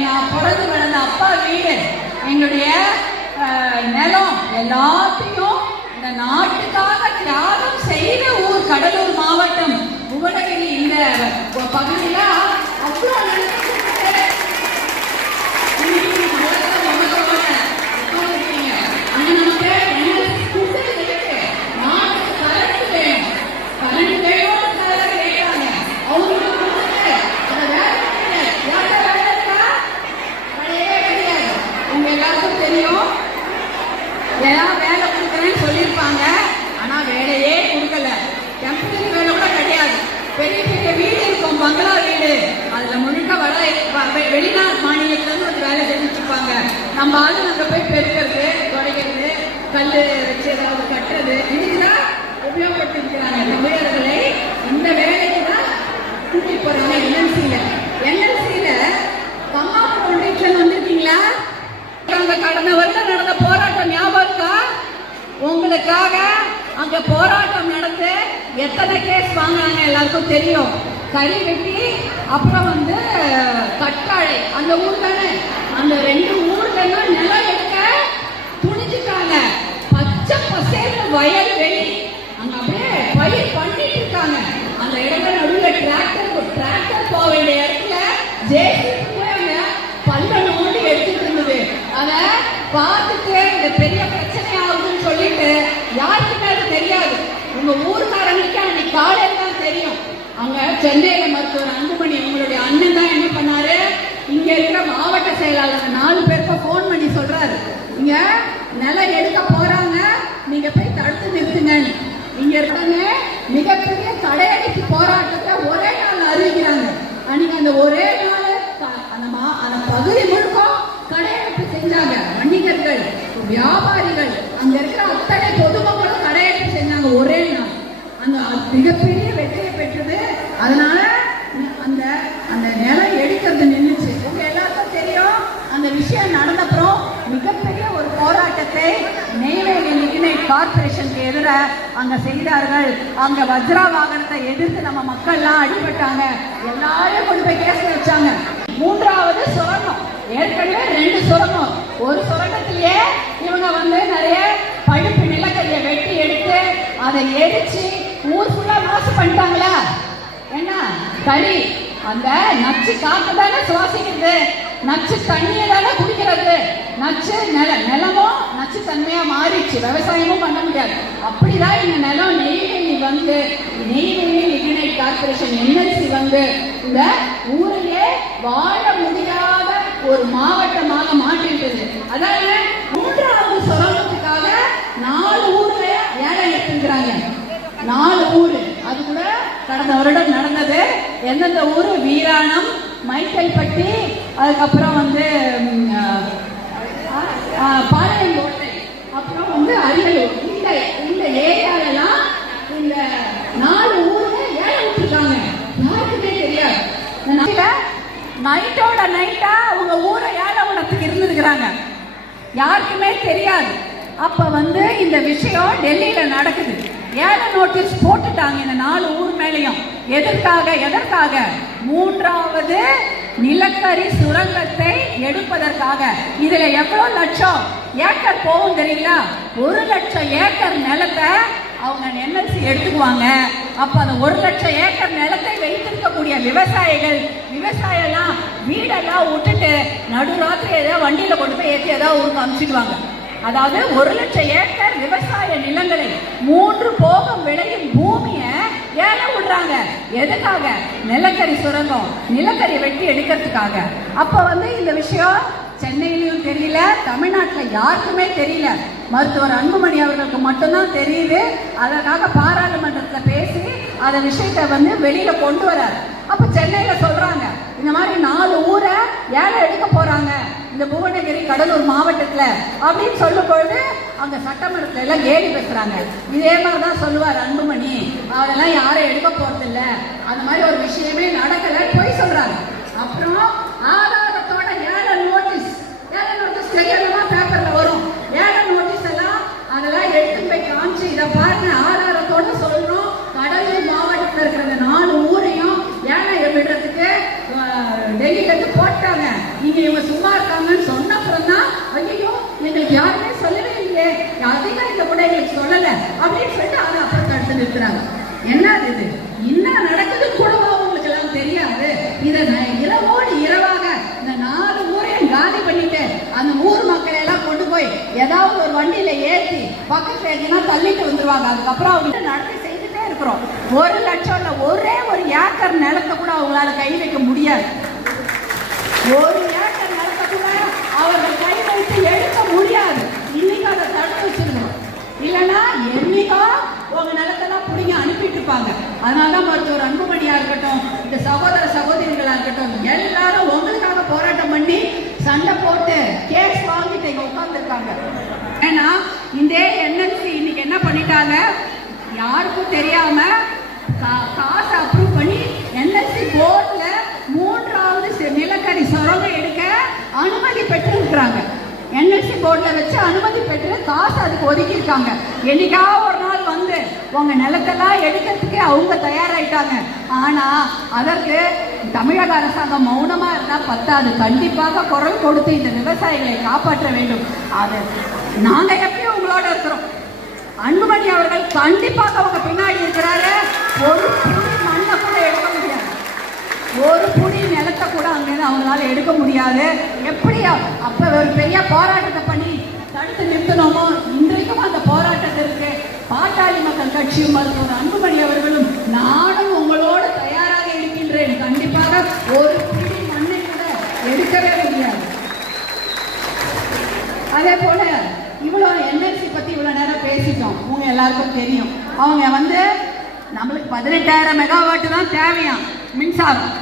நான் பிறந்து வளர்ந்த அப்பா வீடு என்னுடைய நிலம் எல்லாத்தையும் இந்த நாட்டுக்காக தியாகம் செய்த ஊர் கடலூர் மாவட்டம் புவனகிரி. இந்த பகுதியில் அவ்வளோ வெளிநாட்டு மாநிலத்துல இருந்து வந்து வேலை செஞ்சுட்டு இருப்பாங்க நம்ம ஆளு அங்க போய் பெருக்கிறது துடைக்கிறது கல் வச்சு ஏதாவது கட்டுறது இதுதான் உபயோகப்படுத்திருக்கிறாங்க. தமிழர்களை இந்த வேலைக்கு தான் கூட்டி போறாங்க என்எல்சியில என்எல்சியில கம்மா ஃபவுண்டேஷன் வந்திருக்கீங்களா? அங்க கடந்த வருடம் நடந்த போராட்டம் ஞாபகம் உங்களுக்காக அங்க போராட்டம் நடந்து எத்தனை கேஸ் வாங்கினாங்க எல்லாருக்கும் தெரியும். கறி வெட்டி அப்புறம் வந்து கட்டாழை அந்த ஊர் தானே? அந்த ரெண்டு ஊர்ல நிலம் எடுக்க துணிஞ்சுட்டாங்க பச்சை பசேல்னு வயல் வெளி அங்க அப்படியே பயிர் பண்ணிட்டு இருக்காங்க அந்த இடத்துல நடுவில் டிராக்டர் டிராக்டர் போக வேண்டிய இடத்துல ஜேசிபி போய் அங்க பல்ல நோண்டி எடுத்துட்டு இருந்தது அத பார்த்துட்டு இந்த பெரிய பிரச்சனை ஆகுதுன்னு சொல்லிட்டு யாருக்குமே அது தெரியாது உங்க ஊர்க்காரங்களுக்கு அன்னைக்கு காலையில தான் தெரியும் அங்க சென்னையில மருத்துவர் அன்புமணி உங்களுடைய அண்ணன் தான் என்ன பண்ணாரு? இங்க இருக்கிற மாவட்ட செயலாளர் நாலு பேருக்கு ஃபோன் பண்ணி சொல்றாரு. இங்க நிலம் எடுக்க போறாங்க. நீங்க போய் தடுத்து நிறுத்துங்க. இங்க இருக்காங்க மிகப்பெரிய தடையடிக்கு போராட்டத்தை ஒரே நாள் அறிவிக்கிறாங்க. அன்னைக்கு அந்த ஒரே நாள் அந்த மா- அந்த பகுதி முழுக்க கடையெடுப்பு செஞ்சாங்க. வணிகர்கள் வியாபாரிகள் அங்க இருக்கிற அத்தனை பொதுமக்களும் கடையெடுப்பு செஞ்சாங்க ஒரே நாள். அந்த மிகப்பெரிய வெற்றியை பெற்றது அதனால அந்த அந்த நிலம் எடுக்கிறது நின்றுச்சு உங்க எல்லாருக்கும் தெரியும் அந்த விஷயம் நடந்தப்புறம் மிகப்பெரிய ஒரு போராட்டத்தை நெய்வேலி லிக்னைட் கார்பரேஷனுக்கு எதிராக அங்க செய்தார்கள். அங்க வஜ்ரா வாகனத்தை எதிர்த்து நம்ம மக்கள்லாம் அடிபட்டாங்க. எல்லாரையும் கொண்டு போய் கேஸ் வச்சாங்க. மூன்றாவது சுரங்கம். ஏற்கனவே ரெண்டு சுரங்கம். ஒரு சுரங்கத்திலேயே இவங்க வந்து நிறைய பழுப்பு நிலக்கரியை வெட்டி எடுத்து அதை எரிச்சு ஊர் ஃபுல்லா மாசு பண்ணிட்டாங்களா? என்ன கறி அந்த நச்சு காத்து தானே சுவாசிக்கிறது நச்சு தண்ணியை தானே குடிக்கிறது. நச்சு நில நிலமும் நச்சு தன்மையா மாறிடுச்சு. விவசாயமும் பண்ண முடியாது. அப்படிதான் இந்த நிலம் நெய்வேலி வந்து நெய்வேலி லிக்னைட் கார்பரேஷன் என்எல்சி வந்து இந்த ஊரையே வாழ முடியாத ஒரு மாவட்டமாக மாற்றிட்டது அதாவது மூன்றாவது சுரங்கத்துக்காக நாலு ஊர்ல ஏழை எடுத்துக்கிறாங்க நாலு ஊரு. அது கூட கடந்த வருடம் நடந்தது. எந்தெந்த ஊரு வீராணம் மைக்கேல்பட்டி அதுக்கப்புறம் வந்து பாளையங்கோட்டை அப்புறம் வந்து அரியலூர். இந்த இந்த ஏரியாலெல்லாம் இந்த நாலு ஊர்ல ஏழை விட்டுருக்காங்க. யாருக்குமே தெரியாது. நைட்டோட நைட்டா அவங்க ஊரை ஏழை விடத்துக்கு இருந்துருக்குறாங்க. யாருக்குமே தெரியாது. அப்ப வந்து இந்த விஷயம் டெல்லியில நடக்குது. ஏழை நோட்டீஸ் போட்டுட்டாங்க இந்த நாலு ஊர் மேலேயும். எதற்காக? எதற்காக? மூன்றாவது நிலக்கரி சுரங்கத்தை எடுப்பதற்காக. இதுல எவ்வளவு லட்சம் ஏக்கர் போகும் தெரியுங்களா? ஒரு லட்சம் ஏக்கர் நிலத்தை அவங்க என்எல்சி எடுத்துக்குவாங்க. அப்ப அந்த ஒரு லட்சம் ஏக்கர் நிலத்தை வைத்திருக்கக்கூடிய விவசாயிகள் விவசாயம்லாம் வீடெல்லாம் விட்டுட்டு நடுராத்திரி ஏதாவது வண்டியில கொண்டு போய் ஏற்றி ஏதாவது ஊருக்கு அனுப்பிச்சிடுவாங்க அதாவது ஒரு லட்சம் ஏக்கர் விவசாய நிலங்களை மூன்று போகம் விளையும் பூமியை ஏழை விடுறாங்க. எதுக்காக? நிலக்கரி சுரங்கம். நிலக்கரி வெட்டி எடுக்கிறதுக்காக. அப்ப வந்து இந்த விஷயம் சென்னையிலையும் தெரியல தமிழ்நாட்டில் யாருக்குமே தெரியல. மருத்துவர் அன்புமணி அவர்களுக்கு மட்டும்தான் தெரியுது. அதற்காக பாராளுமன்றத்தில் பேசி அந்த விஷயத்தை வந்து வெளியில கொண்டு வரார். அப்ப சென்னையில சொல்றாங்க இந்த மாதிரி நாலு ஊரை ஏழை எடுக்க போறாங்க. இந்த புவனகிரி கடலூர் மாவட்டத்துல அப்படின்னு சொல்லும் பொழுது அங்க சட்டமன்றத்துல எல்லாம் கேலி பேசுறாங்க. இதே மாதிரி தான் சொல்லுவார் அன்புமணி. அதெல்லாம் யாரும் எடுக்க போறது இல்ல அந்த மாதிரி ஒரு விஷயமே நடக்கல. போய் சொல்றாங்க. அப்புறம் ஆதாரத்தோட ஏழை நோட்டீஸ் ஏழை நோட்டீஸ் தெரியாதமா பேசுறாங்க என்ன இது? என்ன நடக்குது கூடவா உங்களுக்கு எல்லாம் தெரியாது? இதை நான் இரவோடு இரவாக இந்த நாலு ஊரையும் காலி பண்ணிட்டு அந்த ஊர் மக்களை எல்லாம் கொண்டு போய் ஏதாவது ஒரு வண்டியில ஏற்றி பக்கத்துல எங்கன்னா தள்ளிட்டு வந்துருவாங்க. அதுக்கப்புறம் அவங்க நடத்தி செய்துட்டே இருக்கிறோம். ஒரு லட்சம் இல்லை ஒரே ஒரு ஏக்கர் நிலத்தை கூட அவங்களால கை வைக்க முடியாது. ஒரு ஏக்கர் நிலத்தை கூட அவர்கள் கை வைத்து எடுக்க முடியாது. இன்னைக்கு அதை தடுத்து வச்சிருந்தோம். இல்லைன்னா என்னைக்கா பிடிங்க இருப்பாங்க. அதனாலதான் மருத்துவர் அன்புமணியா இருக்கட்டும் இந்த சகோதர சகோதரிகளா இருக்கட்டும் எல்லாரும் உங்களுக்காக போராட்டம் பண்ணி சண்டை போட்டு கேஸ் வாங்கிட்டு இங்க உட்கார்ந்துருக்காங்க. ஏன்னா இந்த என்எல்சி இன்னைக்கு என்ன பண்ணிட்டாங்க? யாருக்கும் தெரியாம காசு அப்ரூவ் பண்ணி என்எல்சி போர்ட்ல மூன்றாவது நிலக்கரி சுரங்க எடுக்க அனுமதி பெற்றிருக்கிறாங்க என்எல்சி போர்டில் வச்சு அனுமதி பெற்று காசு அதுக்கு ஒதுக்கியிருக்காங்க. என்னைக்காவது ஒரு நாள் வந்து உங்க நிலத்தெல்லாம் எடுக்கிறதுக்கே அவங்க தயாராயிட்டாங்க. ஆனா அதற்கு தமிழக அரசாங்கம் மௌனமா இருந்தா பத்தாது. கண்டிப்பாக குரல் கொடுத்து இந்த விவசாயிகளை காப்பாற்ற வேண்டும். அது நாங்க எப்பயும் உங்களோட இருக்கிறோம்? அன்புமணி அவர்கள் கண்டிப்பாக அவங்க பின்னாடி இருக்கிறாரு. ஒரு புடி மண்ணை கூட எடுக்க முடியாது. ஒரு புடி நிலத்தை கூட அங்கிருந்து அவங்களால எடுக்க முடியாது. எப்படி அப்ப ஒரு பெரிய போராட்டத்தை பண்ணி தடுத்து நிறுத்தணுமோ இன்றைக்கும் அந்த போராட்டத்திற்கு பாட்டாளி மக்கள் கட்சியும் மருத்துவர் அன்புமணி அவர்களும் நானும் உங்களோடு தயாராக இருக்கின்றேன். கண்டிப்பாக ஒரு பிடி மண்ணை கூட எடுக்கவே முடியாது. அதே போல இவ்வளோ என்எல்சி பத்தி இவ்வளோ நேரம் பேசிட்டோம். உங்க எல்லாருக்கும் தெரியும். அவங்க வந்து நம்மளுக்கு பதினெட்டாயிரம் மெகாவாட்டு தான் தேவையாம் மின்சாரம்.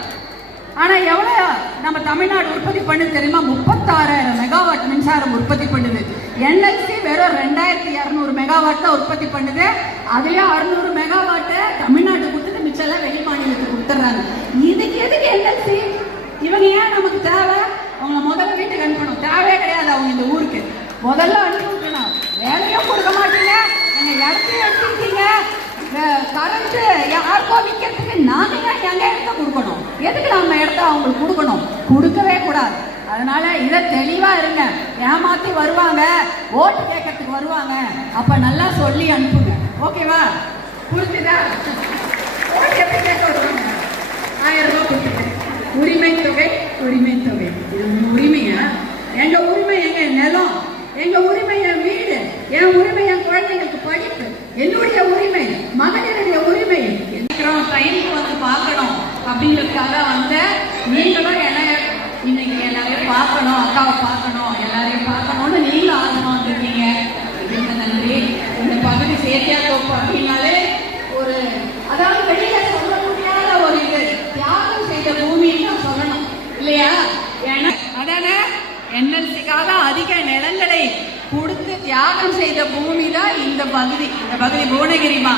ஆனா எவ்வளவு நம்ம தமிழ்நாடு உற்பத்தி பண்ணுது தெரியுமா? முப்பத்தாறாயிரம் மெகாவாட் மின்சாரம் உற்பத்தி பண்ணுது. என்எல்சி வெறும் ரெண்டாயிரத்தி இரநூறு மெகாவாட் தான் உற்பத்தி பண்ணுது. அதுலயும் அறுநூறு மெகாவாட் தமிழ்நாட்டு கொடுத்துட்டு மிச்சம் எல்லாம் வெளி மாநிலத்துக்கு கொடுத்துட்றாங்க. இதுக்கு எதுக்கு என்எல்சி இவங்க ஏன் நமக்கு தேவை? அவங்கள முதல்ல வீட்டுக்கு அனுப்பணும். தேவையே கிடையாது அவங்க இந்த ஊருக்கு. முதல்ல அனுப்பி வேலையும் கொடுக்க மாட்டீங்க. எங்க இடத்தையும் எடுத்துக்கிட்டீங்க கரண்ட் யாருக்கோ விற்கிறதுக்கு நாங்க ஏன் எங்க இடத்த கொடுக்கணும்? எதுக்கு நம்ம இடத்த அவங்களுக்கு கொடுக்கணும்? கொடுக்கவே கூடாது. அதனால இதை தெளிவா இருங்க. ஏமாத்தி வருவாங்க. ஓட்டு கேட்கறதுக்கு வருவாங்க. அப்ப நல்லா சொல்லி அனுப்புங்க. ஓகேவா? புரிஞ்சுதா? ஓட்டு எப்படி கேட்க வருவாங்க? ஆயிரம் ரூபாய் கொடுத்துட்டேன் உரிமை தொகை உரிமை தொகை. இது உரிமையா? எங்க உரிமை எங்க நிலம்? எங்க உரிமை என் வீடு? என் உரிமை என் குழந்தைங்களுக்கு படிப்பு? என்னுடைய உரிமை மகளிருடைய உரிமை? டைமுக்கு வந்து பார்க்கணும்? அப்படிங்கிறதுக்காக வந்த நீங்களும் அக்காவை பார்க்கணும். எல்லாரையும் பார்க்கணும்னு நீங்களும் ஆர்வமா வந்திருக்கீங்க. மிக்க நன்றி இந்த பகுதி சேத்தியா தோப்பு அப்படின்னாலே ஒரு அதாவது வெளியில சொல்ல முடியாத ஒரு இது. தியாகம் செய்த பூமின்னு தான் சொல்லணும். இல்லையா? ஏன்னா அதானே? என்எல்சிக்காக அதிக நிலங்களை கொடுத்து தியாகம் செய்த பூமி தான் இந்த பகுதி. இந்த பகுதி புவனகிரிமா.